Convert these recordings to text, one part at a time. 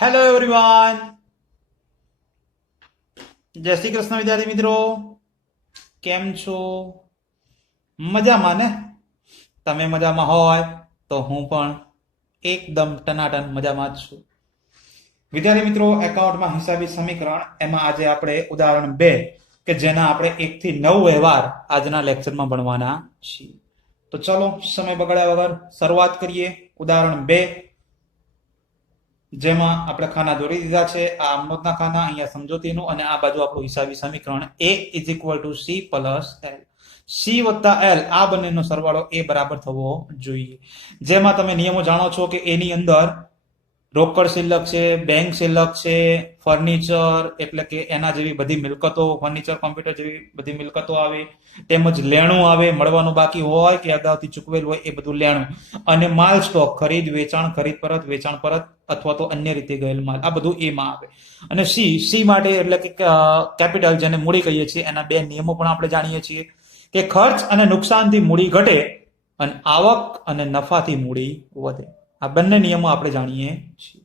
Hello everyone, જય શ્રી કૃષ્ણ વિદ્યાર્થી મિત્રો. કેમ છો? મજામાં ને? તમે મજામાં હોય તો હું પણ એકદમ ટનાટન મજામાં જ છું. વિદ્યાર્થી મિત્રો, એકાઉન્ટમાં હિસાબી સમીકરણ એમાં આજે આપણે ઉદાહરણ 2 કે જેના આપણે 1 થી 9 વ્યવહાર આજના લેક્ચરમાં ભણવાના છીએ. તો ચલો સમય બગાડ્યા વગર શરૂઆત કરીએ. ઉદાહરણ 2 જેમાં આપણે ખાના દોરી દીધા છે. આ અમનોટના ખાના, અહીંયા સમજોતીનું, અને આ બાજુ આપણું હિસાબી સમીકરણ a = c + l. c + l આ બંનેનો સરવાળો a બરાબર થવો જોઈએ. જેમાં તમે નિયમો જાણો છો કે એની અંદર રોકડ શિલ્લક છે, બેંક શિલ્લક છે, ફર્નિચર એટલે કે એના જેવી બધી મિલકતો, ફર્નિચર, કોમ્પ્યુટર જેવી બધી મિલકતો આવે, તેમજ લેણું આવે, મળવાનું બાકી હોય કે અગાઉથી ચૂકવેલ હોય એ બધું લેણું, અને માલ સ્ટોક, ખરીદ વેચાણ, ખરીદ પરત, વેચાણ પરત અથવા તો અન્ય રીતે ગયેલ માલ, આ બધું એમાં આવે. અને સી માટે એટલે કે કેપિટલ, જેને મૂડી કહીએ છીએ, એના બે નિયમો પણ આપણે જાણીએ છીએ કે ખર્ચ અને નુકસાનથી મૂડી ઘટે અને આવક અને નફાથી મૂડી વધે. આ બંને નિયમો આપણે જાણીએ છીએ.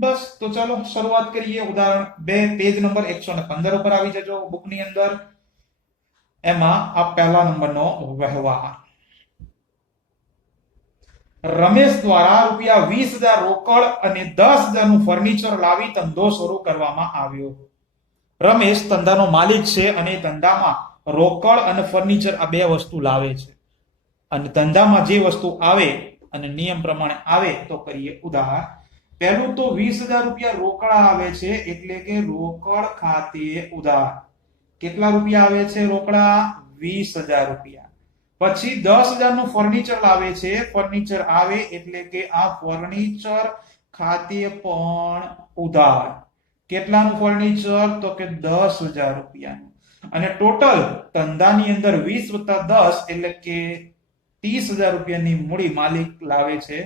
બસ, તો ચાલો શરૂઆત કરીએ. ઉદાહરણ 2, પેજ નંબર 115 ઉપર આવી જજો બુકની અંદર. એમાં આ પહેલા નંબરનો વ્યવહાર. રમેશ દ્વારા ₹20,000 રોકડ અને 10,000 નું ફર્નિચર લાવી ધંધો શરૂ કરવામાં આવ્યો. રમેશ ધંધાનો માલિક છે અને ધંધામાં રોકડ અને ફર્નિચર આ બે વસ્તુ લાવે છે. અને ધંધામાં જે વસ્તુ આવે અને નિયમ પ્રમાણે આવે તો કરીએ ઉદાહરણ. પહેલું તો ₹20,000 રોકડા આવે છે, એટલે કે રોકડ ખાતે ઉધાર. કેટલા રૂપિયા આવે છે રોકડા? ₹20,000. પછી 10,000 નું ફર્નિચર લાવે છે. ફર્નિચર આવે એટલે કે આ ફર્નિચર ખાતે પણ ઉધાર. કેટલાનું ફર્નિચર? તો કે ₹10,000. અને ટોટલ ધંધાની અંદર 20 + 10 એટલે કે ₹30,000 ની મૂડી માલિક લાવે છે.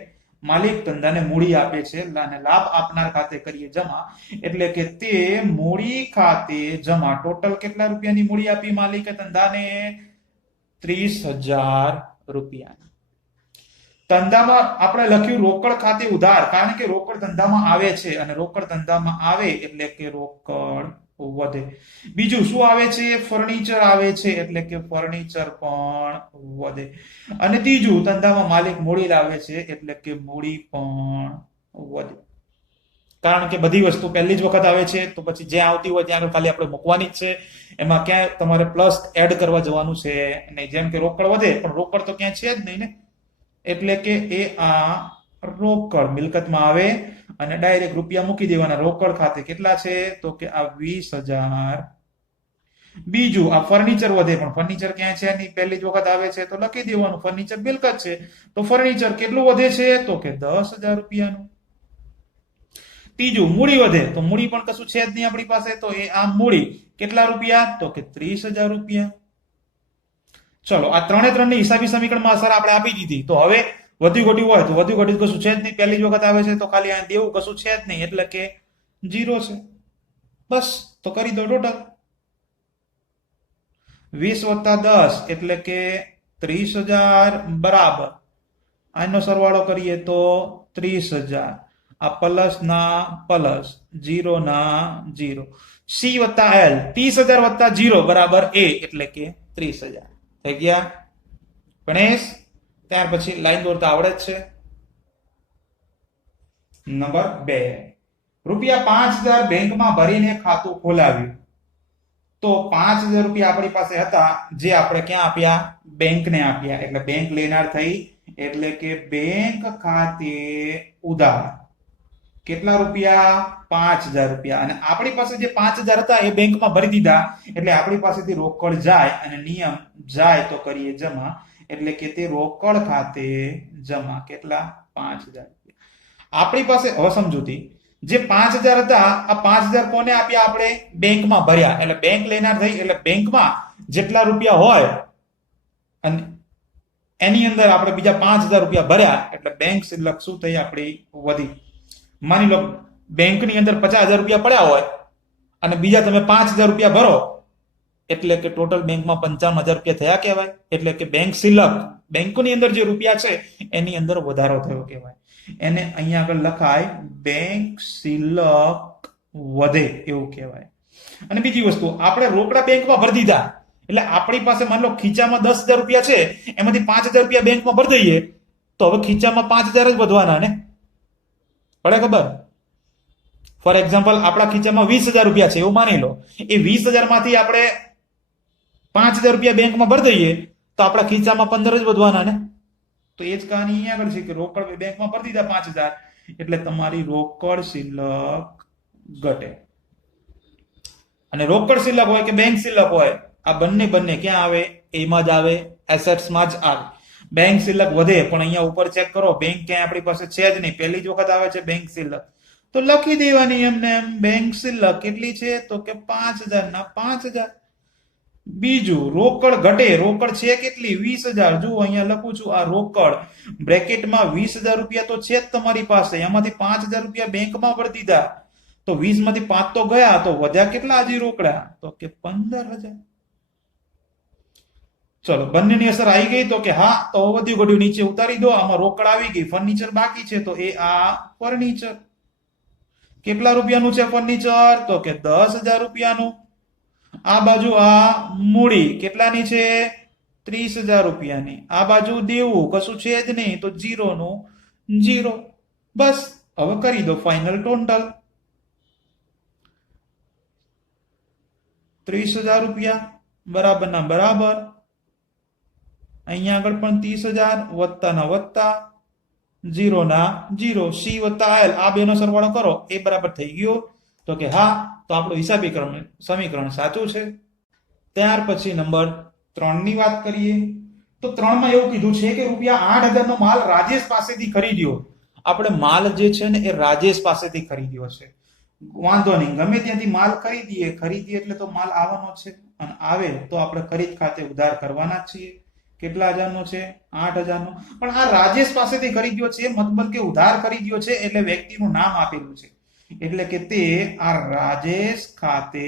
માલિક ધંધાને મૂડી આપે છે અને લાભ આપનાર ખાતે કરીએ જમા, એટલે કે તે મૂડી ખાતે જમા. ટોટલ કેટલા રૂપિયાની મૂડી આપી માલિકે ધંધાને? ₹30,000. ધંધામાં આપણે લખ્યું રોકડ ખાતે ઉધાર, કારણ કે રોકડ ધંધામાં આવે છે અને રોકડ ધંધામાં આવે એટલે કે રોકડ વધે. બીજું શું આવે છે? ફર્નિચર આવે છે એટલે કે ફર્નિચર પણ વધે. અને ત્રીજું, ધંધામાં માલિક મૂડી લાવે છે એટલે કે મૂડી પણ વધે. કારણ કે બધી વસ્તુ પહેલી જ વખત આવે છે તો પછી જ્યાં આવતી હોય ત્યાં ખાલી આપણે મૂકવાની જ છે. એમાં ક્યાંય તમારે પ્લસ એડ કરવા જવાનું છે નહીં. જેમ કે રોકડ વધે, પણ રોકડ તો ક્યાં છે જ નહીં ને, એટલે કે એ આ રોકડ મિલકતમાં આવે અને ડાયરેક્ટ રૂપિયા મૂકી દેવાના. રોકડ ખાતે કેટલા છે? તો કે આ 20,000. બીજું, આ ફર્નિચર વધે, પણ ફર્નિચર ક્યાં છે નહીં, પહેલી જ વખત આવે છે તો લખી દેવાનું ફર્નિચર મિલકત છે. તો ફર્નિચર કેટલું વધે છે? તો કે ₹10,000. ત્રીજું, મૂડી વધે, તો મૂડી પણ કશું છે જ નહીં આપણી પાસે, તો એ આ મૂડી કેટલા રૂપિયા? તો કે ₹30,000. ચલો, આ ત્રણની હિસાબી સમીકરણમાં અસર આપણે આપી દીધી. તો હવે વધુ ઘટ્યું હોય તો વધુ ઘટ્યું કશું છે જ નહીં, પહેલી જ વખત આવે છે તો ખાલી આ દેવું કશું છે જ નહીં, એટલે કે 0 છે. બસ, તો કરી દો ટોટલ. 20 + 10 એટલે કે 30,000 બરાબર. આનો સરવાળો કરીએ તો 30,000. આ પ્લસ ના પ્લસ, 0 ના 0. C + L, 30,000 + 0 બરાબર A, એટલે કે 30,000 થઈ ગયા. ગણેશ, ત્યાર પછી લાઈન દોરતા આવડે જ છે. નંબર 2, ₹5,000 બેંકમાં ભરીને ખાતું ખોલાવ્યું. તો ₹5,000 આપણી પાસે હતા, જે આપણે ક્યાં આપ્યા? બેંકને આપ્યા. એટલે બેંક લેનાર થઈ, એટલે કે બેંક ખાતે ઉધાર. કેટલા રૂપિયા? ₹5,000. અને આપણી પાસે જે 5,000 હતા એ બેંકમાં ભરી દીધા, એટલે આપણી પાસેથી રોકડ જાય અને નિયમ જાય તો કરીએ જમા, એટલે કે તે રોકડ ખાતે જમા. કેટલા? ₹5,000. આપણી પાસે, હવે સમજૂતી, જે 5,000 હતા આ 5,000 કોને આપ્યા? આપણે બેંકમાં ભર્યા. એટલે બેંક લેનાર થઈ, એટલે બેંકમાં જેટલા રૂપિયા હોય અને એની અંદર આપણે બીજા ₹5,000 ભર્યા, એટલે બેંક શિલ્લક શું થઈ? આપણી વધી. માની લો બેંકની અંદર ₹50,000 પડ્યા હોય અને બીજા તમે ₹5,000 ભરો, એટલે કે ટોટલ બેંકમાં ₹55,000 થયા કહેવાય. એટલે કે બેંક શિલ્લક, બેંકોની અંદર જે રૂપિયા છે એની અંદર વધારો થયો કહેવાય. એને અહીંયા આગળ લખાય બેંક શિલ્લક વધે એવું કહેવાય. અને બીજી વસ્તુ, આપણે રોકડા બેંકમાં ભરી દીધા એટલે આપણી પાસે માન લો ખીચામાં 10,000 રૂપિયા છે, એમાંથી 5,000 રૂપિયા બેંકમાં ભરી દઈએ તો હવે ખીચામાં 5,000 જ વધવાના ને, પડે ખબર? ફોર એક્ઝામ્પલ, આપણા ખીચામાં 20,000 રૂપિયા છે એવું માની લો, એ 20,000 માંથી આપણે 5,000 રૂપિયા બેંકમાં ભરી દઈએ તો આપણા ખીચામાં 15 જ વધવાના ને. તો એ જ કહાની અહીંયા આગળ છે કે રોકડ બેંકમાં ભરી દીધા 5,000 એટલે તમારી રોકડ શિલ્લક ઘટે. અને રોકડ શિલ્લક હોય કે બેંક શિલ્લક હોય, આ બંને ક્યાં આવે? એમાં જ આવે, એસેટ્સમાં જ આવે. બેંક શિલ્લક વધે પણ અહીંયા ઉપર ચેક કરો, બેંક ક્યાંય આપણી પાસે છે જ નહીં, પહેલી જ વખત આવે છે બેંક શિલ્લક, તો લખી દેવાની એમને એમ બેંક શિલ્લક કેટલી છે તો કે 5,000 ના 5,000. બીજું, રોકડ ઘટે, રોકડ છે કેટલી? 20,000. જુઓ અહીંયા લખું છું, આ રોકડ બ્રેકેટમાં 20,000 રૂપિયા તો છે જ તમારી પાસે, એમાંથી 5,000 રૂપિયા બેંકમાં ભરી દીધા તો 20 માંથી 5 તો ગયા, તો વધ્યા કેટલા હજી રોકડા? તો કે 15,000. ચલો, બંનેની અસર આવી ગઈ તો કે હા, તો વધ્યું ઘટ્યું નીચે ઉતારી દો. આમાં રોકડ આવી ગઈ, ફર્નિચર બાકી છે તો એ આ ફર્નિચર. કેટલા રૂપિયાનું છે ફર્નિચર? તો કે 10,000 રૂપિયાનું. આ બાજુ આ મૂડી કેટલાની છે? 30,000 રૂપિયાની. આ બાજુ દેવું કશું છે જ નહીં તો 0 નું 0. બસ, હવે કરી દો ફાઇનલ ટોટલ. 30,000 રૂપિયા બરાબર ના બરાબર, અહીંયા આગળ પણ 30,000 વત્તા ના વત્તા, 0 ના 0, સી વત્તા એલ, આ બેનો સરવાળો કરો એ બરાબર થઈ ગયો તો કે હા, તો આપણું હિસાબી સમીકરણ સાચું છે. ત્યાર પછી નંબર 3 ની વાત કરીએ તો 3 માં એવું કીધું છે કે રૂપિયા 8,000 નો માલ રાજેશ પાસેથી ખરીદ્યો. આપણે માલ જે છે ને એ રાજેશ પાસેથી ખરીદ્યો છે. વાંધો નહીં, ગમે ત્યાંથી માલ ખરીદીએ એટલે તો માલ આવવાનો છે, અને આવે તો આપણે ખરીદ ખાતે ઉધાર કરવાના જ છીએ. કેટલા હજારનો છે? 8,000 નો. પણ આ રાજેશ પાસેથી ખરીદ્યો છે, મતલબ કે ઉધાર ખરીદ્યો છે એટલે વ્યક્તિનું નામ આપેલું છે, એટલે કે તે આ રાજેશ ખાતે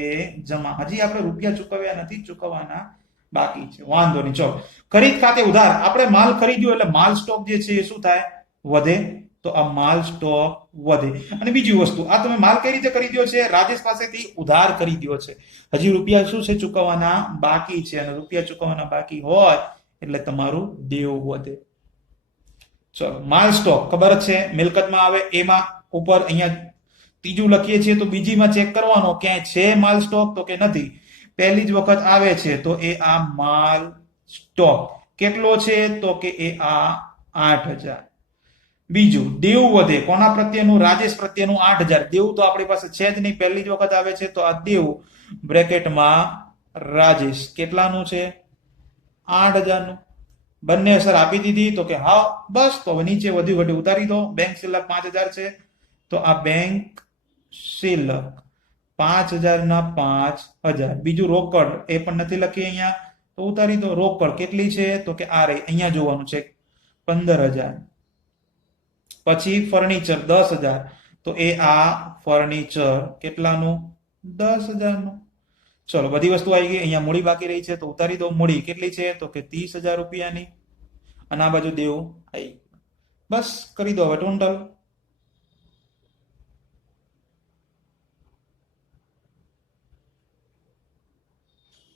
જમા. હજી આપણે રૂપિયા ચૂકવ્યા નથી, ચૂકવવાના બાકી છે. વાંધો નહીં, ચલો. ખરીદ ખાતે ઉધાર, આપણે માલ ખરીદ્યો એટલે માલ સ્ટોક જે છે એ શું થાય? વધે. તો આ માલ સ્ટોક વધે. અને બીજી વસ્તુ, આ તમે માલ કઈ રીતે ખરીદ્યો છે? રાજેશ પાસેથી ઉધાર ખરીદ્યો છે. હજી રૂપિયા શું છે? ચૂકવવાના બાકી છે, અને રૂપિયા ચૂકવવાના બાકી હોય એટલે તમારું દેવું વધે. ચલો, માલ સ્ટોક ખબર જ છે, મિલકતમાં આવે. એમાં ઉપર અહીંયા ત્રીજું લખીએ છીએ તો બીજીમાં ચેક કરવાનો ક્યાંય છે માલ સ્ટોક તો કે નથી. પહેલી જ વખત આવે છે તો એ આ માલ સ્ટોક કેટલો છે તો કે એ આ 8,000. બીજું, દેવું વધે. કોના પ્રત્યેનું? રાજેશ પ્રત્યેનું 8,000. દેવું તો આપણી પાસે છે જ નહીં, પહેલી જ વખત આવે છે તો આ દેવું બ્રેકેટમાં રાજેશ કેટલાનું છે? 8,000 નું. બંને અસર આપી દીધી તો કે હા, બસ, તો હવે નીચે વધ્યું ઘટ્યું ઉતારી દો. બેંક શિલ્લક 5,000 છે તો આ બેંક શિલ્લક 5,000 ના 5,000. બીજું, રોકડ એ પણ નથી લખી અહીંયા તો ઉતારી દો. રોકડ કેટલી છે તો કે આ રહી, અહીંયા જોવાનું છે 15,000. પછી ફર્નિચર 10,000 તો એ આ ફર્નિચર કેટલાનું? 10,000 નું. ચલો, બધી વસ્તુ આવી ગઈ. અહીંયા મૂડી બાકી રહી છે તો ઉતારી દો. મૂડી કેટલી છે તો કે 30,000 રૂપિયાની, અને આ બાજુ દેવું આવી. બસ, કરી દો હવે ટોટલ.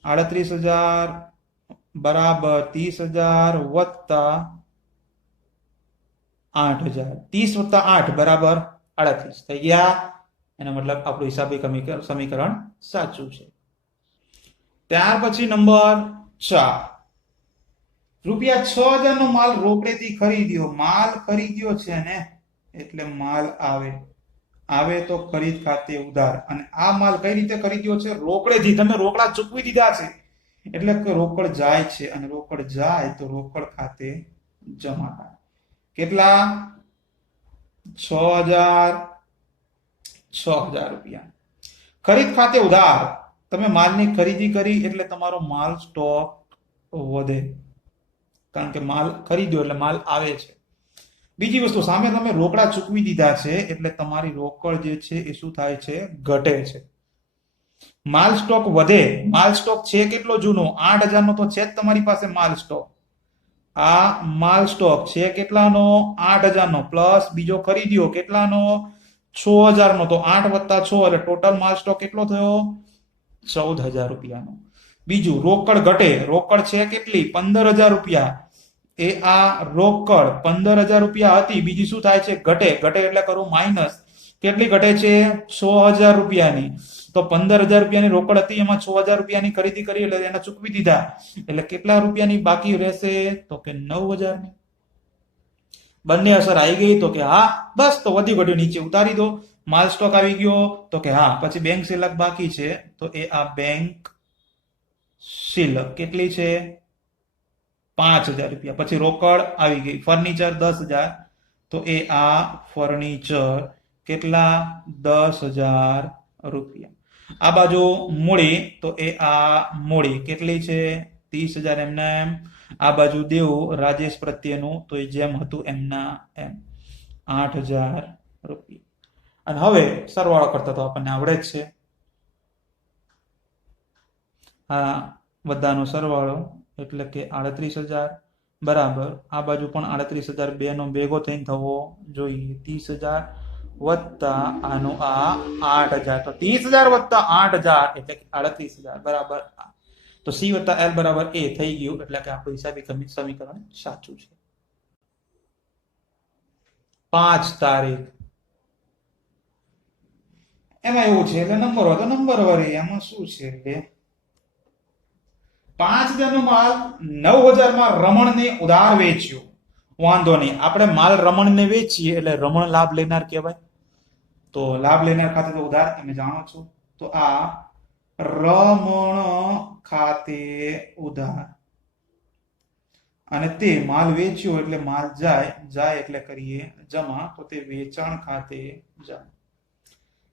38,000 બરાબર 30,000 વત્તા 8,000. 30 વત્તા 8 બરાબર 38 થઈ ગયા. એનો મતલબ આપણું હિસાબી સમીકરણ સાચું છે. ત્યાર પછી નંબર 4, રૂપિયા 6,000 નો માલ રોકડેથી ખરીદ્યો. માલ ખરીદ્યો છે ને એટલે માલ આવે તો ખરીદ ખાતે ઉધાર. અને આ માલ કઈ રીતે ખરીદ્યો છે? રોકડેથી. તમે રોકડા ચૂકવી દીધા છે એટલે કે રોકડ જાય છે, અને રોકડ જાય તો રોકડ ખાતે જમા થાય. કેટલા? 6,000 રૂપિયા. ખરીદ ખાતે ઉધાર, તમે માલની ખરીદી કરી એટલે તમારો માલ સ્ટોક વધે, કારણ કે માલ ખરીદ્યો એટલે માલ આવે છે. બીજી વસ્તુ, સામે તમે રોકડા ચૂકવી દીધા છે એટલે તમારી રોકડ જે છે એ શું થાય છે? ઘટે છે. માલ સ્ટોક વધે. માલ સ્ટોક છે કેટલો જૂનો? 8,000 નો તો છે જ તમારી પાસે માલ સ્ટોક. આ માલ સ્ટોક છે કેટલાનો 8,000 નો પ્લસ બીજો ખરીદ્યો કેટલાનો 6,000 નો, તો 8 વત્તા 6 એટલે ટોટલ માલ સ્ટોક કેટલો થયો 14,000 રૂપિયાનો. બીજું રોકડ ઘટે, રોકડ છે કેટલી 15,000 રૂપિયા, એ આ રોકડ 15,000 રૂપિયા હતી, બીજી શું થાય છે ઘટે, ઘટે એટલે કરું માઇનસ, કેટલી ઘટે છે 6,000 રૂપિયાની, તો 15,000 રૂપિયાની રોકડ હતી એમાં 6,000 રૂપિયાની ખરીદી કરી એટલે એને ચૂકવી દીધા, એટલે કેટલા રૂપિયાની બાકી રહેશે તો કે 9,000 ની. બંને અસર આવી ગઈ તો કે હા બસ, તો વધી ઘટ્યું નીચે ઉતારી દો. માલ સ્ટોક આવી ગયો તો કે હા, પછી બેંક શિલ્લક બાકી છે તો એ આ બેંક શિલ્લક કેટલી છે 5,000 રૂપિયા. પછી રોકડ આવી ગઈ, ફર્નિચર 10,000 તો એ આ ફર્નિચર કેટલા 10,000 રૂપિયા. આ બાજુ મૂડી તો એ આ મૂડી કેટલી છે 30,000 એમના એમ. આ બાજુ દેવું રાજેશ પ્રત્યેનું તો એ જેમ હતું એમના એમ 8,000 રૂપિયા. અને હવે સરવાળો કરતા તો આપણને આવડે જ છે. આ બધાનો સરવાળો એટલે કે 38,000 બરાબર આ બાજુ પણ 38,000 બે નો ભેગો થઈને થવો જોઈએ 30,000 વત્તા આનો આ 8,000, તો 30,000 વત્તા 8,000 એટલે 38,000 બરાબર. તો સી વત્તા એલ બરાબર એ થઈ ગયું, એટલે કે આપણું હિસાબી સમીકરણ સાચું છે. 5 તારીખ એમાં એવું છે એટલે નંબર હોય તો નંબર વળી એમાં શું છે એટલે 5,000 નો માલ 9,000 માં રમણને ઉધાર વેચ્યો. વાંધો નહીં, આપણે માલ રમણને વેચીએ એટલે રમણ લાભ લેનાર કહેવાય. તો લાભ લેનાર ખાતે તો ઉધાર તમે જાણો છો, તો આ રમણ ખાતે ઉધાર, અને તે માલ વેચ્યો એટલે માલ જાય એટલે કરીએ જમા, તો તે વેચાણ ખાતે જાય.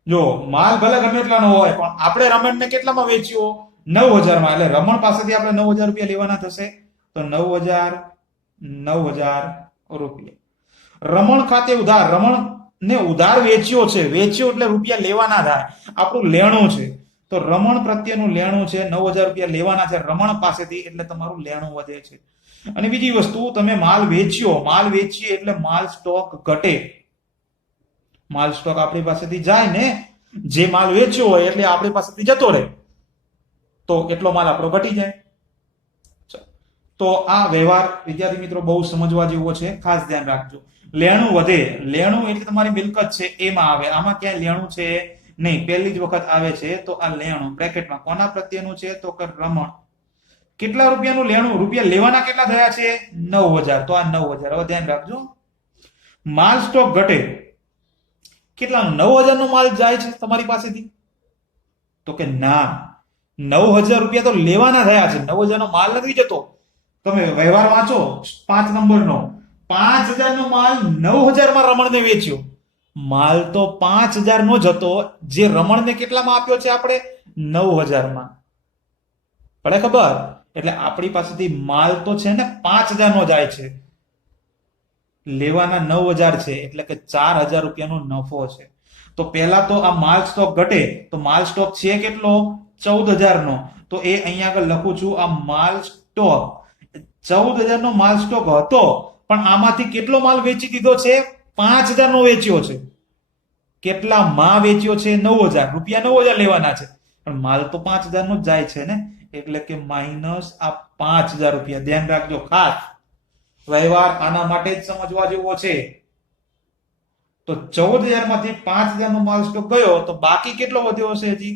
જો માલ ભલે ગમે એટલાનો હોય પણ આપણે રમણને કેટલામાં વેચ્યો 9,000 માં, એટલે રમણ પાસેથી આપણે 9,000 રૂપિયા લેવાના થશે, તો 9,000 રૂપિયા. રમણ ખાતે ઉધાર, રમણ ને ઉધાર વેચ્યો છે, વેચ્યો એટલે રૂપિયા લેવાના થાય, આપણું લેણું છે, તો રમણ પ્રત્યેનું લેણું છે 9,000 રૂપિયા લેવાના છે રમણ પાસેથી, એટલે તમારું લેણું વધે છે. અને બીજી વસ્તુ તમે માલ વેચ્યો, માલ વેચીએ એટલે માલ સ્ટોક ઘટે, માલ સ્ટોક આપણી પાસેથી જાય ને, જે માલ વેચ્યો હોય એટલે આપણી પાસેથી જતો રહે, તો એટલો માલ આપણો ઘટી જાય. તો આ વ્યવહાર વિદ્યાર્થી મિત્રો બહુ સમજવા જેવો છે, ખાસ ધ્યાન રાખજો. લેણું વધે, લેણું એટલે તમારી મિલકત છે એમાં આવે, આમાં ક્યાંય લેણું છે નહીં, પહેલી જ વખત આવે છે, તો આ લેણું બ્રેકેટમાં કોના પ્રત્યેનું છે તો કે રમણ. કેટલા રૂપિયાનું લેણું, રૂપિયા લેવાના કેટલા થયા છે 9,000, તો આ 9,000. હવે ધ્યાન રાખજો, માલ સ્ટોક ઘટે, કેટલા 9,000 નો માલ જાય છે તમારી પાસેથી, તો કે ના 9,000 રૂપિયા તો લેવાના થયા છે, 9,000 નો માલ નથી જતો. તમે વ્યવહાર વાંચો 5 નંબરનો, 5,000 નો માલ 9,000 માં રમણને વેચ્યો, માલ તો 5,000 નો જતો, જે રમણને કેટલામાં આપ્યો છે આપણે 9,000 માં, પડે ખબર? એટલે આપણી પાસેથી માલ તો છે ને 5,000 નો જાય છે, લેવાના 9,000 છે, એટલે કે 4,000 રૂપિયાનો નફો છે. તો પહેલા તો આ માલ સ્ટોક ઘટે, તો માલ સ્ટોક છે કેટલો 14,000 નો, તો એ અહીંયા આગળ લખું છું, આ માલ સ્ટોક 14,000 નો માલ સ્ટોક હતો, પણ આમાંથી કેટલો માલ વેચી દીધો છે 5,000 નો વેચ્યો છે. કેટલા માં વેચ્યો છે 9,000 રૂપિયા, 9,000 લેવાના છે, પણ માલ તો 5,000 નો જ જાય છે ને, એટલે કે માઇનસ આ 5,000 રૂપિયા. ધ્યાન રાખજો ખાસ, વ્યવહાર આના માટે જ સમજવા જેવો છે. તો 14,000 માંથી 5,000 નો માલ સ્ટોક ગયો, તો બાકી કેટલો વધ્યો હશે હજી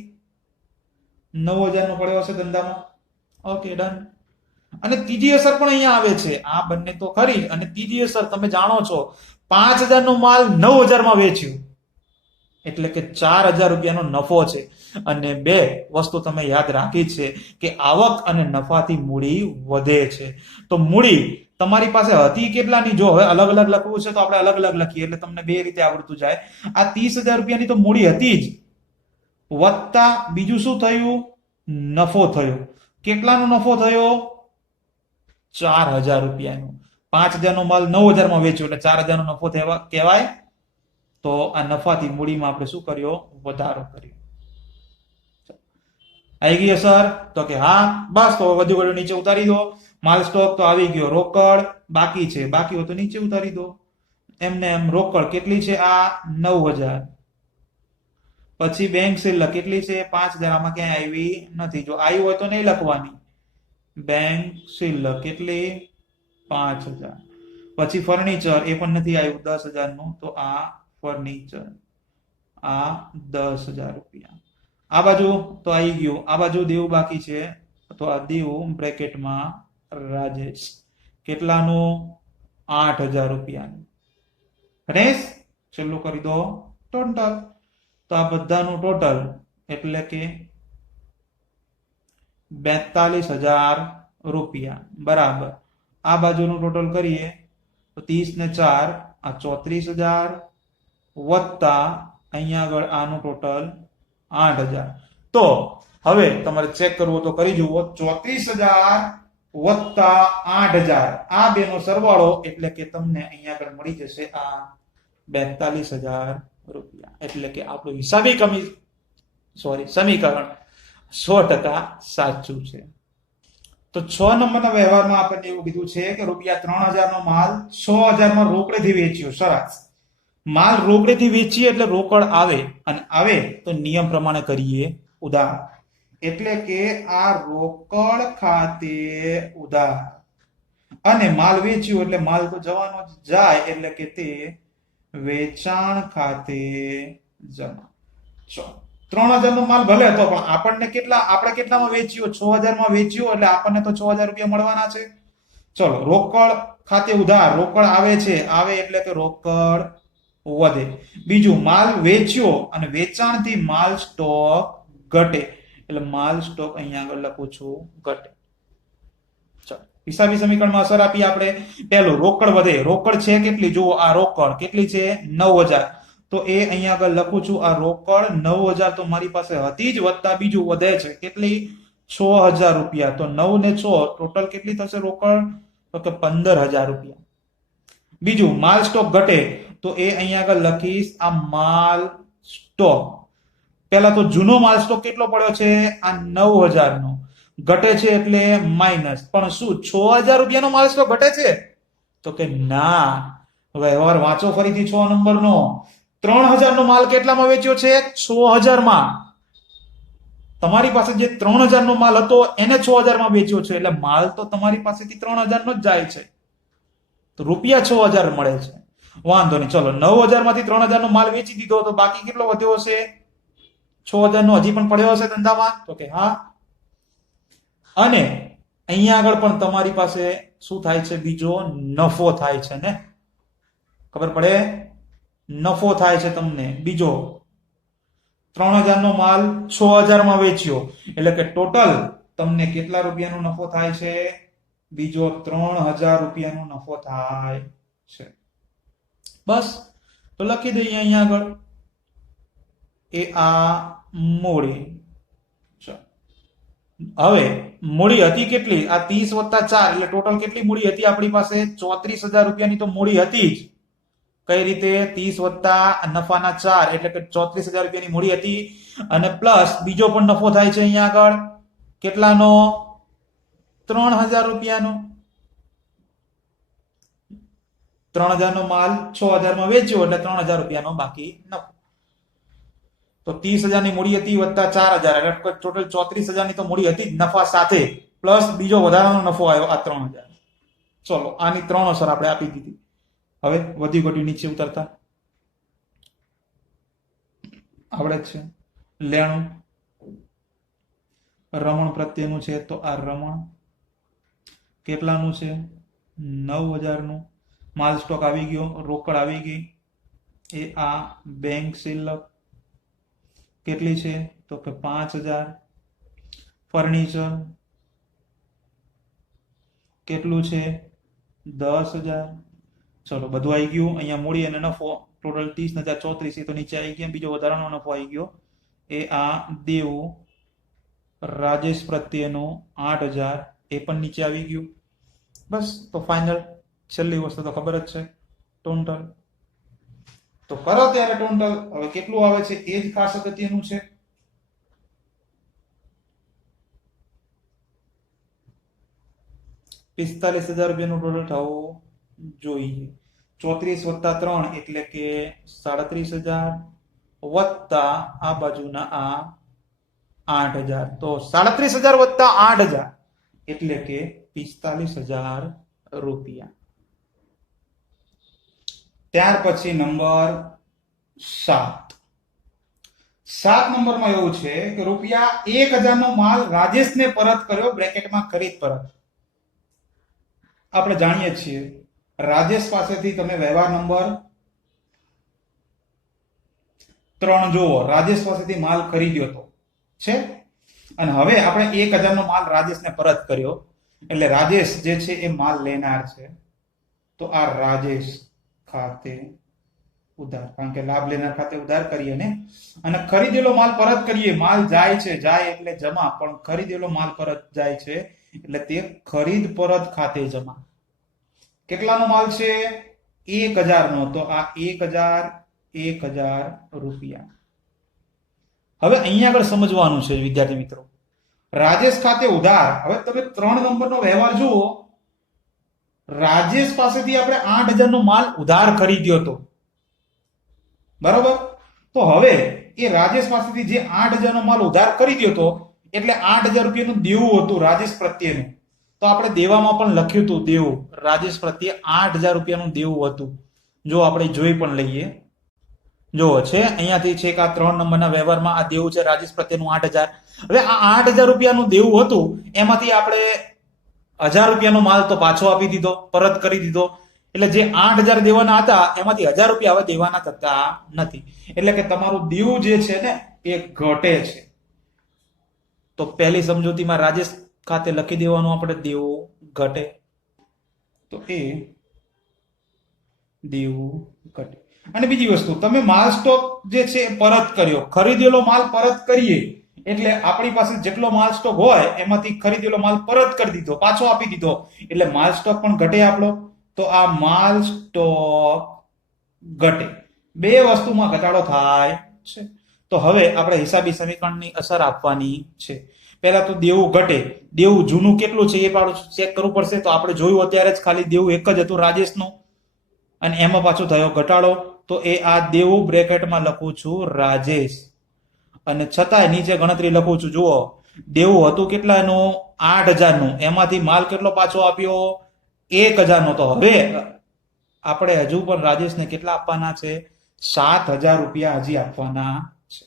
9,000 નો પડ્યો હશે ધંધામાં. Okay done. અને ત્રીજી અસર પણ અહીંયા આવે છે, આ બંને તો ખરી, અને ત્રીજી અસર તમે જાણો છો 5,000 નો માલ 9,000 માં વેચ્યું, એટલે કે 4,000 રૂપિયાનો નફો છે. અને બે વસ્તુ તમે યાદ રાખી છે કે આવક અને નફાથી મૂડી વધે છે. તો મૂડી તમારી પાસે હતી કેટલાની, જો હવે અલગ અલગ લખવું છે તો આપણે અલગ અલગ લખીએ એટલે તમને બે રીતે આવડતું જાય. આ 30,000 રૂપિયાની તો મૂડી હતી જ, વત્તા બીજું શું થયું નફો થયો. કેટલાનો નફો થયો 4,000 રૂપિયાનો. 5,000 નો માલ 9,000 માં વેચ્યો એટલે 4,000 નો નફો કહેવાય. તો આ નફાથી મૂડીમાં આપણે શું કર્યો વધારો કર્યો. આવી ગઈ સર? તો કે હા. બસ તો વધુ વધુ નીચે ઉતારી દો. માલ સ્ટોક તો આવી ગયો, રોકડ બાકી છે, બાકી હોય તો નીચે ઉતારી દો. એમને એમ રોકડ કેટલી છે? આ 9,000. પછી બેંક શિલ્લક કેટલી છે? 5,000. આમાં ક્યાંય આવી નથી. જો આવી હોય તો નહીં લખવાની. બેંક શિલ્લક કેટલી? 5,000. પછી ફર્નિચર એ પણ નથી આવ્યું 10,000 નું, તો આ ફર્નિચર આ 10,000 રૂપિયા. આ બાજુ તો આવી ગયું. આ બાજુ દેવું બાકી છે, તો આ દેવું બ્રેકેટમાં રાજેશ કેટલાનું? 8,000 રૂપિયાનું. રેસ છેલ્લું કરી દો ટોટલ. તો આ બધાનું ટોટલ એટલે કે 42,000 રૂપિયા બરાબર. આ બાજુનું ટોટલ કરીએ તો 30 ને 4 આ 34,000 વત્તા અહીંયા આગળ આનું ટોટલ 8,000. તો હવે તમારે ચેક કરવો તો કરી જુઓ. 34,000 વત્તા 8,000 આ બેનો સરવાળો એટલે કે તમને અહીંયા આગળ મળી જશે આ 42,000 રૂપિયા. એટલે કે આપણું હિસાબી સમીકરણ 100% સાચું છે. તો 6 નંબરના વ્યવહારમાં આપણને એવું કીધું છે કે રૂપિયા 3,000 નો માલ 6,000 માં રોકડેથી વેચ્યો. સરસ. માલ રોકડેથી વેચીએ એટલે રોકડ આવે, અને આવે તો નિયમ પ્રમાણે કરીએ ઉધાર. એટલે કે આ રોકડ ખાતે ઉધાર, અને માલ વેચ્યું એટલે માલ તો જવાનો જ જાય, એટલે કે તે વેચાણ ખાતે જમા. 3,000 નો માલ ભલે હતો, પણ આપણે કેટલામાં વેચ્યો? 6,000 માં વેચ્યો, એટલે આપણને તો 6,000 રૂપિયા મળવાના છે. ચલો, રોકડ ખાતે ઉધાર. રોકડ આવે છે, આવે એટલે કે રોકડ વધે. બીજું, માલ વેચ્યો અને વેચાણથી માલ સ્ટોક ઘટે, એટલે માલ સ્ટોક અહીંયા આગળ લખું છું ઘટે. ચલો, હિસાબી સમીકરણમાં અસર આપી આપણે. પહેલું, રોકડ વધે. રોકડ છે કેટલી? જુઓ, આ રોકડ કેટલી છે? 9,000. તો એ અહીંયા આગળ લખું છું, આ રોકડ 9,000 તો મારી પાસે હતી જ, વત્તા બીજું વધે છે કેટલી? 6,000 રૂપિયા. તો 9 ને 6 ટોટલ કેટલી થશે રોકડ? તો કે 15,000 રૂપિયા. બીજું, માલ સ્ટોક ઘટે. તો એ અહીંયા આગળ લખીશ આ માલ સ્ટોક. પહેલા તો જૂનો માલ સ્ટોક કેટલો પડ્યો છે? આ 9,000 નો. ઘટે છે એટલે માઇનસ. પણ શું 6,000 રૂપિયાનો માલ સ્ટોક ઘટે છે? તો કે ના. વ્યવહાર વાંચો ફરીથી 6 નંબરનો. 3,000 નો માલ કેટલામાં વેચ્યો છે? 6,000 માં. તમારી પાસે જે 3,000 નો માલ હતો એને 6,000 માં વેચ્યો છે, એટલે માલ તો તમારી પાસેથી 3,000 નો જ જાય છે, તો રૂપિયા 6,000 મળે છે. વાંધો નહીં. ચલો, 9,000 માંથી 3,000 નો માલ વેચી દીધો, તો બાકી કેટલો વધ્યો હશે? 6,000 નો હજી પણ પડ્યો હશે ધંધામાં? તો કે હા. અને અહીંયા આગળ પણ તમારી પાસે શું થાય છે? બીજો નફો થાય છે ને? ખબર પડે? નફો થાય છે તમને બીજો. 3,000 નો માલ 6,000 માં વેચ્યો, એટલે કે ટોટલ તમને કેટલા રૂપિયાનો નફો થાય છે? બીજો 3,000 રૂપિયાનો નફો થાય છે. બસ, તો લખી દઈએ અહીંયા આગળ. એ આ મૂડી. હવે મૂડી હતી કેટલી? આ 30 વત્તા 4 એટલે ટોટલ કેટલી મૂડી હતી આપણી પાસે? 34,000 રૂપિયાની તો મૂડી હતી જ. કઈ રીતે? 30 વત્તા નફાના 4 એટલે કે 34,000 રૂપિયાની મૂડી હતી, અને પ્લસ બીજો પણ નફો થાય છે અહીંયા આગળ. કેટલાનો? 3,000 રૂપિયાનો. 3,000 નો માલ 6,000 માં વેચ્યો એટલે 3,000 રૂપિયાનો બાકી નફો. તો 30,000 ની મૂડી હતી વત્તા 4,000 એટલે ટોટલ 34,000 ની તો મૂડી હતી જ નફા સાથે, પ્લસ બીજો વધારાનો નફો આવ્યો આ 3,000. ચલો, આની 3 અસર આપણે આપી દીધી. હવે વધી ઘટ્યું નીચે ઉતરતા આવડે જ છે. લેણું રમણ પ્રત્યેનું છે, તો આ રમણ કેટલાનું છે? 9,000 નું. માલ સ્ટોક આવી ગયો, રોકડ આવી ગઈ. એ આ બેંક શિલ્લક કેટલી છે? તો કે 5,000. ફર્નિચર કેટલું છે? 10,000. ચલો, બધું આવી ગયું. અહીંયા મૂડી અને નફો ટોટલ 30,034 એ તો નીચે આવી ગયા. બીજો વધારાનો નફો આવી ગયો. એ આ દેવું રાજેશ પ્રત્યેનો 8,000 એ પણ નીચે આવી ગયું. બસ, તો ફાઇનલ છેલ્લી વસ્તુ તો ખબર જ છે, ટોટલ. તો કરો ત્યારે ટોટલ. હવે કેટલું આવે છે એ જ ખાસ અગત્યનું છે. 45,000 રૂપિયાનું ટોટલ થવું જોઈએ. 34 વત્તા 3 એટલે કે 37,000 વત્તા આ બાજુના આ 8,000. તો 37,000 વત્તા 8,000 એટલે કે 45,000 રૂપિયા. ત્યાર પછી નંબર 7. 7 નંબરમાં એવું છે કે રૂપિયા 1,000 નો માલ રાજેશને પરત કર્યો, બ્રેકેટમાં ખરીદ પરત. આપણે જાણીએ છીએ રાજેશ પાસેથી તમે વ્યવહાર નંબર 3 જુઓ. રાજેશ પાસેથી માલ ખરીદ્યો તો છે અને હવે આપણે 1,000 નો માલ રાજેશને પરત કર્યો, એટલે રાજેશ જે છે એ માલ લેનાર છે. તો આ રાજેશ ખાતે ઉધાર, કારણ કે લાભ લેનાર ખાતે ઉધાર કરીએ ને, અને ખરીદેલો માલ પરત કરીએ. માલ જાય છે, જાય એટલે જમા, પણ ખરીદેલો માલ પરત જાય છે એટલે તે ખરીદ પરત ખાતે જમા. કેટલાનો માલ છે? 1,000 નો. તો આ 1,000 રૂપિયા. હવે અહીંયા આગળ સમજવાનું છે વિદ્યાર્થી મિત્રો, રાજેશ ખાતે ઉધાર. હવે તમે 3 નંબરનો વ્યવહાર જુઓ. રાજેશ પાસેથી આપણે 8,000 નો માલ ઉધાર ખરીદ્યો હતો, બરોબર? તો હવે એ રાજેશ પાસેથી જે 8,000 નો માલ ઉધાર ખરીદ્યો હતો એટલે 8,000 રૂપિયાનું દેવું હતું રાજેશ પ્રત્યેનું. તો આપણે દેવામાં પણ લખ્યું હતું દેવું, રાજેશ પ્રત્યે 8,000 રૂપિયાનું દેવું હતું. જો આપણે જોઈ પણ લઈએ, જો છે અહીંયાથી છે કે આ 3 નંબરના વ્યવહારમાં આ દેવું છે રાજેશ પ્રત્યેનું 8,000. હવે આ 8,000 રૂપિયાનું દેવું હતું એમાંથી આપણે 1,000 રૂપિયાનો માલ તો પાછો આપી દીધો, પરત કરી દીધો. એટલે જે 8,000 દેવાના હતા એમાંથી 1,000 રૂપિયા હવે દેવાના થતા નથી. એટલે કે તમારું દેવું જે છે ને એ ઘટે છે. તો પહેલી સમજૂતીમાં રાજેશ ખાતે લખી દેવાનું આપણે દેવું ઘટે. તો એ દેવું ઘટે. અને બીજી વસ્તુ, તમે માલ સ્ટોક જે છે પરત કર્યો, ખરીદેલો માલ પરત કરીએ એટલે આપણી પાસે જેટલો માલ સ્ટોક હોય એમાંથી ખરીદેલો માલ પરત કરી દીધો, પાછો આપી દીધો, એટલે માલ સ્ટોક પણ ઘટે આપણો. તો આ માલ સ્ટોક ઘટે. બે વસ્તુમાં ઘટાડો થાય છે. તો હવે આપણે હિસાબી સમીકરણની અસર આપવાની છે. પહેલા તો દેવું ઘટે. દેવું જૂનું કેટલું છે એ પાછું ચેક કરવું પડશે. તો આપણે જોયું અત્યારે જ ખાલી દેવું એક જ હતું રાજેશનું, અને એમાં પાછો થયો ઘટાડો. તો એ આ દેવું બ્રેકેટમાં લખું છું રાજેશ, અને છતાંય નીચે ગણતરી લખું છું. જુઓ, દેવું હતું કેટલાનું? 8,000 નું. એમાંથી માલ કેટલો પાછો આપ્યો? 1,000 નો. તો હવે આપણે હજુ પણ રાજેશને કેટલા આપવાના છે? 7,000 રૂપિયા હજી આપવાના છે.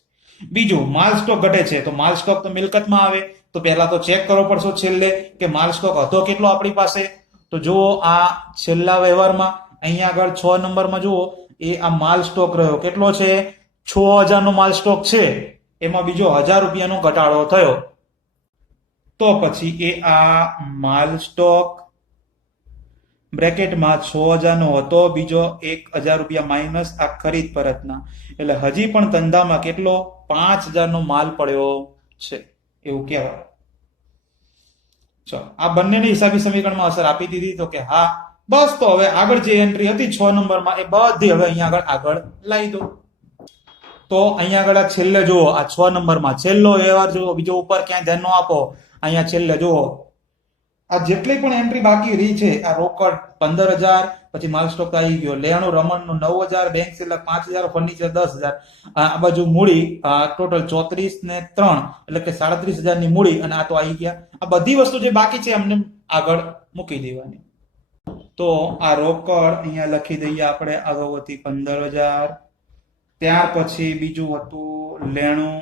બીજું, માલ સ્ટોક ઘટે છે. તો માલ સ્ટોક તો મિલકતમાં આવે. તો પહેલા તો ચેક કરવો પડશે છેલ્લે કે માલ સ્ટોક હતો કેટલો આપણી પાસે. તો જુઓ, આ છેલ્લા વ્યવહારમાં અહીંયા આગળ 6 નંબરમાં જુઓ, એ આ માલ સ્ટોક રહ્યો કેટલો છે? 6,000 નો માલ સ્ટોક છે. એમાં બીજો 1,000 રૂપિયાનો ઘટાડો થયો. તો પછી એ આ માલ સ્ટોક બ્રેકેટમાં 6,000 નો હતો, બીજો 1,000 રૂપિયા માઇનસ આ ખરીદ પરતના, એટલે હજી પણ ધંધામાં કેટલો? 5,000 નો માલ પડ્યો છે એવું કહેવાય. ચલો, આ બંનેની હિસાબી સમીકરણમાં અસર આપી દીધી. તો કે હા, બસ. તો હવે આગળ જે એન્ટ્રી હતી 6 નંબરમાં એ બધી હવે અહીંયા આગળ લાવી દો. તો અહીંયા આગળ આ છેલ્લે જુઓ, આ 6 નંબરમાં છેલ્લો વ્યવહાર જુઓ, બીજો ઉપર ક્યાંય ધ્યાન ન આપો. અહીંયા છેલ્લે જુઓ, આ જેટલી પણ એન્ટ્રી બાકી રહી છે, આ રોકડ 15,000, પછી માલ સ્ટોક આવી ગયો, લેણું રમણનું 9,000, બેંક સિલક 5,000, ફર્નિચર 10,000, આ બાજુ મૂડી ટોટલ 34 ને 3 એટલે કે 37,000 ની મૂડી, અને આ તો આવી ગયા. આ બધી વસ્તુ જે બાકી છે એમને આગળ મૂકી દેવાની. તો આ રોકડ અહીંયા લખી દઈએ આપણે, અગાઉ હતી 15,000. ત્યાર પછી બીજું હતું લેણું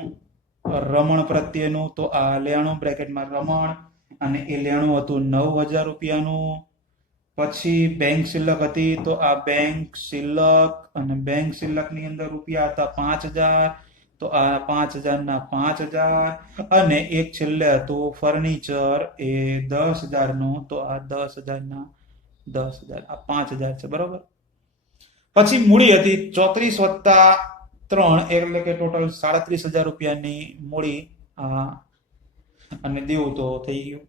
રમણ પ્રત્યેનું. તો આ લેણું બ્રેકેટમાં રમણ, અને એ લેણું હતું 9,000 રૂપિયાનું. પછી બેંક શિલ્લક હતી. તો આ બેંક શિલ્લક, અને બેંક શિલ્લક ની અંદર રૂપિયા હતા 5,000. તો આ 5,000 ના 5,000, અને એક છેલ્લે હતું ફર્નિચર એ 10,000 નું. તો આ 10,000 ના 10,000, આ 5,000 છે, બરોબર. પછી મૂડી હતી 34 વત્તા 3 એટલે કે ટોટલ 37,000 રૂપિયાની મૂડી, અને દેવું તો થઈ ગયું.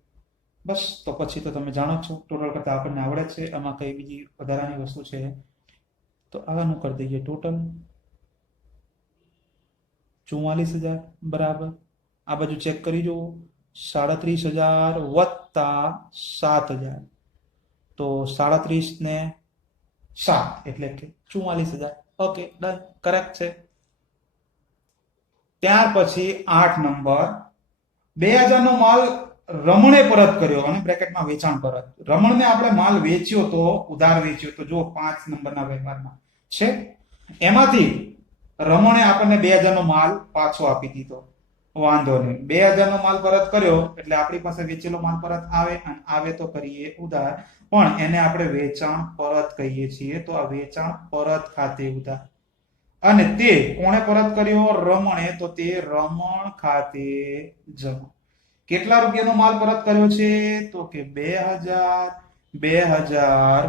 બસ. તો પછી તો તમે જાણો છો, ટોટલ કરતા આપણને આવડે છે. આમાં કઈ બીજી વધારાની વસ્તુ છે તો આનું કરી દઈએ. ટોટલ 44,000 બરાબર. આ બાજુ ચેક કરી જુઓ, 37,000 વત્તા 7,000 તો 37 ને 7 એટલે કે 44,000. ઓકે, ડન, કરેક્ટ છે. ત્યાર પછી 8 નંબર, 2000 નો માલ રમણે પરત કર્યો અને બ્રેકેટમાં વેચાણ પરત. રમણને આપણે માલ વેચ્યો તો ઉધાર વેચ્યો તો જો 5 નંબરના વ્યવહારમાં છે, એમાંથી રમણે આપણને 2000 નો માલ પાછો આપી દીધો, વાંધો નહીં. 2000 નો માલ પરત કર્યો એટલે આપણી પાસે વેચેલો માલ પરત આવે, અને આવે તો કરીએ ઉધાર, પણ એને આપણે વેચાણ પરત કહીએ છીએ. તો આ વેચાણ પરત ખાતે ઉધાર, અને તે કોણે પરત કર્યો? રમણે. તો તે રમણ ખાતે જમા. કેટલા રૂપિયાનો માલ પરત કર્યો છે? તો કે 2000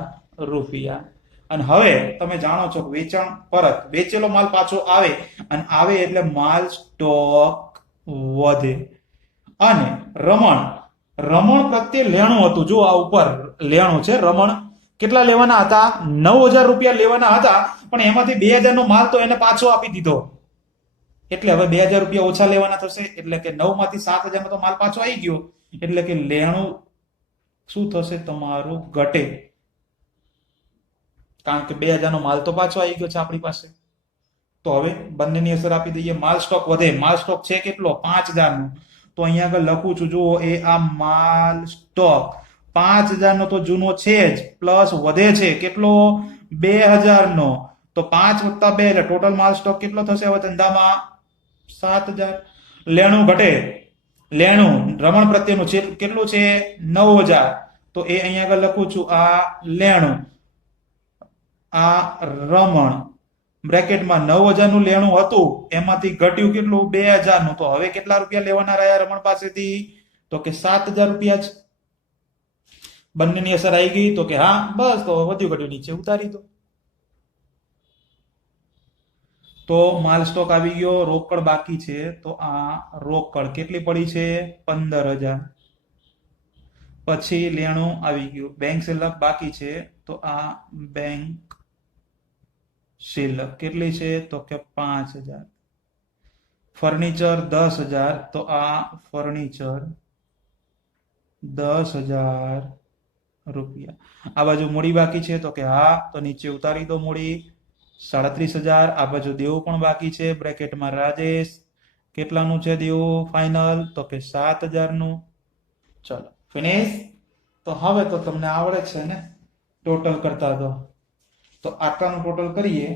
રૂપિયા. અને હવે તમે જાણો છો કે વેચાણ પરત, વેચેલો માલ પાછો આવે, અને આવે એટલે માલ સ્ટોક વધે. અને રમણ પ્રત્યે લેણું હતું. જો આ ઉપર લેણું છે. રમણ કેટલા લેવાના હતા? 9000 રૂપિયા લેવાના હતા, પણ એમાંથી 2000 નો માલ તો એને પાછો આપી દીધો, એટલે હવે 2000 રૂપિયા ઓછા લેવાના થશે. એટલે કે 9 માંથી 7000 નો તો માલ પાછો આવી ગયો, એટલે કે લેણું શું થશે? તમારું ઘટે, કારણ કે 2000 નો માલ તો પાછો આવી ગયો છે આપણી પાસે. તો હવે બંનેની અસર આપી દઈએ. માલ સ્ટોક વધે. માલ સ્ટોક છે કેટલો? 5000 નો. તો અહીંયા આગળ લખું છું, જુઓ, એ આ માલ સ્ટોક 5000 નો તો જૂનો છે જ, પ્લસ વધે છે કેટલો? 2000 નો. તો 5 + 2 એટલે ટોટલ માલ સ્ટોક કેટલો થશે હવે ધંધામાં? 7000. લેણું ઘટે. લેણું રમણ પ્રત્યેનું છે કેટલું છે? 9000. તો એ અહીંયા આગળ લખું છું, આ લેણું, આ રમણ. બ્રેકેટમાં 9000 નું લેણું હતું, એમાંથી ઘટ્યું કેટલું? 2000 નું. તો હવે કેટલા રૂપિયા લેવાના રહ્યા રમણ પાસેથી? તો કે 7000 રૂપિયા જ. બંનેની અસર આવી ગઈ? તો કે હા, બસ, તો વધ્યું ઘટ્યું નીચે ઉતારી દો. તો માલ સ્ટોક આવી ગયો, રોકડ બાકી છે. તો આ રોકડ કેટલી પડી છે? 15000. પછી લેણું આવી ગયું, બેંક શિલ્લક બાકી છે. તો આ બેંક શિલ્લક કેટલી છે? તો કે 5000. ફર્નિચર 10000. તો આ ફર્નિચર 10000 રૂપિયા. આ બાજુ મૂડી બાકી છે. તો કે હા, તો નીચે ઉતારી દો મૂડી 37000. આ બાજુ દેવું પણ બાકી છે. બ્રેકેટમાં રાજેશ. કેટલાનું છે દેવું ફાઇનલ? તો કે 7000 નું. ચલો ફિનિશ. તો હવે તો તમને આવડે છે ને ટોટલ કરતા. તો આટલાનું ટોટલ કરીએ.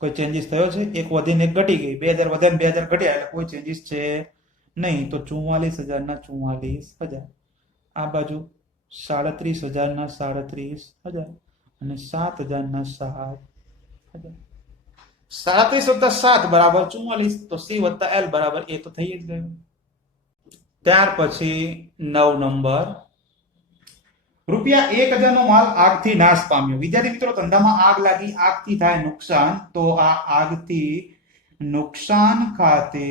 કોઈ ચેન્જીસ થયો છે? એક વધીને એક ઘટી ગઈ, 2000 વધે ને 2000 ઘટ્યા, એટલે કોઈ ચેન્જીસ છે નહીં. તો 44000 ના 44000. આ બાજુ 37000 ના 37000, અને 7000 ના 7000. 37 + 7 બરાબર 44. તો C + L બરાબર A તો થઈ જ ગયું. ત્યાર પછી 9 નંબર, ₹1000 નો માલ આગથી નાશ પામ્યો. વિદ્યાર્થી મિત્રો, ધંધામાં આગ લાગી, આગથી થાય નુકસાન. તો આ આગથી નુકસાન ખાતે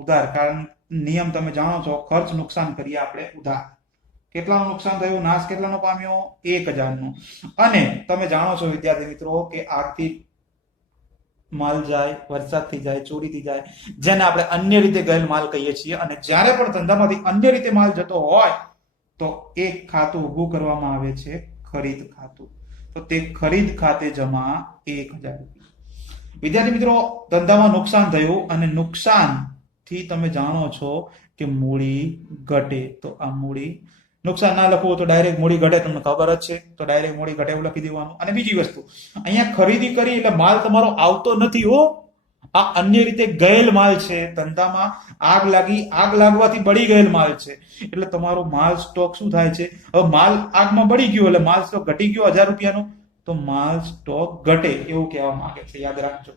ઉધાર. કારણ નિયમ તમે જાણો છો, ખર્ચ નુકસાન કરીએ આપણે ઉધાર. કેટલાનું નુકસાન થયું? નાશ કેટલાનો પામ્યો? 1000 નો. અને તમે જાણો છો વિદ્યાર્થી મિત્રો કે આગથી માલ જાય, વરસાદથી જાય, ચોરીથી જાય, જેને આપણે અન્ય રીતે ગયેલ માલ કહીએ છીએ. અને જ્યારે પણ ધંધામાંથી અન્ય રીતે માલ જતો હોય તો એક ખાતું ઊભું કરવામાં આવે છે, ખરીદ ખાતું. તો તે ખરીદ ખાતે જમા 1000 રૂપિયા. વિદ્યાર્થી મિત્રો, ધંધામાં નુકસાન થયું, અને નુકસાન થી તમે જાણો છો કે મૂડી ઘટે. તો આ મૂડી, નુકસાન ના લખવું તો ડાયરેક્ટ મૂડી ઘટે, તમને ખબર જ છે. તો ડાયરેક્ટ મૂડી ઘટે એવું લખી દેવાનું. અને બીજી વસ્તુ, અહીંયા ખરીદી કરી એટલે માલ તમારો આવતો નથી હો, આ અન્ય રીતે ગયેલ માલ છે. ધંધામાં આગ લાગી, આગ લાગવાથી બળી ગયેલ માલ છે. એટલે તમારો માલ સ્ટોક શું થાય છે? હવે માલ આગમાં બળી ગયો એટલે માલ સ્ટોક ઘટી ગયો 1000 રૂપિયાનો. તો માલ સ્ટોક ઘટે એવું કહેવા માંગે છે, યાદ રાખજો.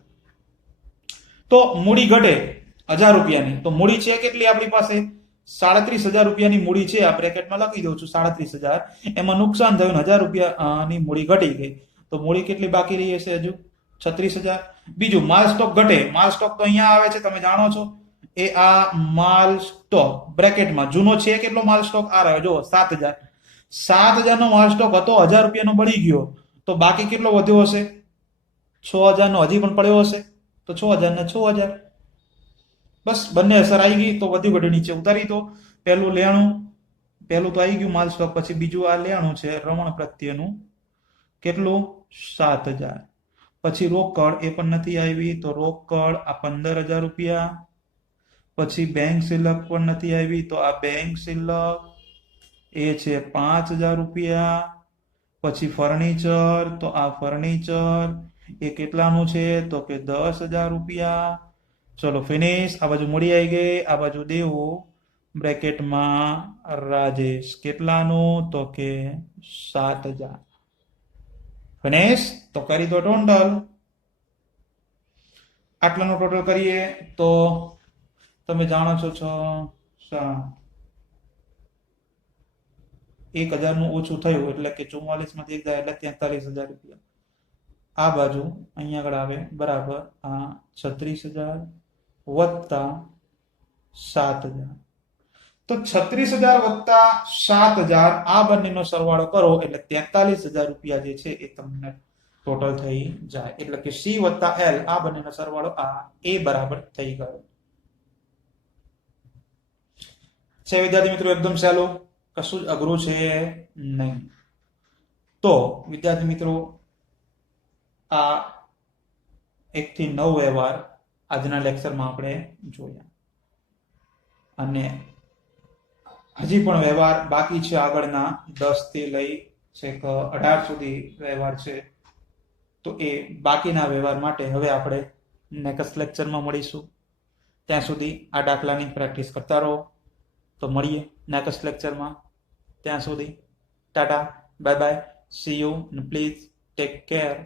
તો મૂડી ઘટે 1000 રૂપિયાની. તો મૂડી છે કેટલી આપણી પાસે? 37000 રૂપિયાની મૂડી છે. આ બ્રેકેટમાં લખી દઉં છું 37000. એમાં નુકસાન થયું, 1000 રૂપિયાની મૂડી ઘટી ગઈ. તો મૂડી કેટલી બાકી રહી હશે? હજુ 36000. બીજું, માલ સ્ટોક ઘટે. માલ સ્ટોક તો અહીંયા આવે છે, તમે જાણો છો. એ આ માલ સ્ટોક બ્રેકેટમાં જૂનો છે કેટલો માલ સ્ટોક? આ રહ્યો જો 7000. 7000 નો માલ સ્ટોક હતો, 1000 રૂપિયાનો બળી ગયો. તો બાકી કેટલો વધ્યો હશે? 6000 નો હજી પણ પડ્યો હશે. તો 6000 ને 6000. બસ બંને અસર આવી ગઈ. તો વધ્યું ઘટ્યું નીચે ઉતારી દો. પહેલું લેણું પહેલું તો આવી ગયું માલ સ્ટોક, પછી બીજું આ લેણું છે રમણ પ્રત્યેનું, કેટલું? 7,000. પછી રોકડ એ પણ નથી આવી, તો રોકડ આ 15,000 રૂપિયા. પછી બેંક શિલ્લક પણ નથી આવી, તો આ બેંક શિલ્લક એ છે 5,000 રૂપિયા. પછી ફર્નિચર, તો આ ફર્નિચર એ કેટલાનું છે? તો કે 10,000 રૂપિયા. ચલો ફિનિશ. આ બાજુ મૂડી આવી ગઈ, આ બાજુ દેવું બ્રેકેટમાં રાજેશ, કેટલાનું? તો કે 7,000. ફિનિશ. તો કરી દો ટોટલ. આટલાનું ટોટલ કરીએ તો તમે જાણો છો 1,000 નું ઓછું થયું એટલે કે 44 માંથી 1 જાય એટલે 43,000 રૂપિયા. આ બાજુ અહીંયા આગળ આવે બરાબર આ 36,000 વત્તા 7,000. તો 36,000 વત્તા 7,000 આ બંનેનો સરવાળો કરો એટલે 43,000 રૂપિયા જે છે એ તમને ટોટલ થઈ જાય. એટલે કે સી વત્તા એલ આ બંનેનો સરવાળો આ એ બરાબર થઈ ગયો છે. વિદ્યાર્થી મિત્રો એકદમ સહેલું, કશું જ અઘરું છે નહીં. તો વિદ્યાર્થી મિત્રો આ 1 થી 9 વ્યવહાર આજના લેક્ચરમાં આપણે જોયા, અને હજી પણ વ્યવહાર બાકી છે આગળના 10 થી લઈ છેક 18 સુધી વ્યવહાર છે. તો એ બાકીના વ્યવહાર માટે હવે આપણે નેક્સ્ટ લેક્ચરમાં મળીશું. ત્યાં સુધી આ દાખલાની પ્રેક્ટિસ કરતા રહો. તો મળીએ નેક્સ્ટ લેક્ચરમાં. ત્યાં સુધી Tata, bye bye, C you, and please take care.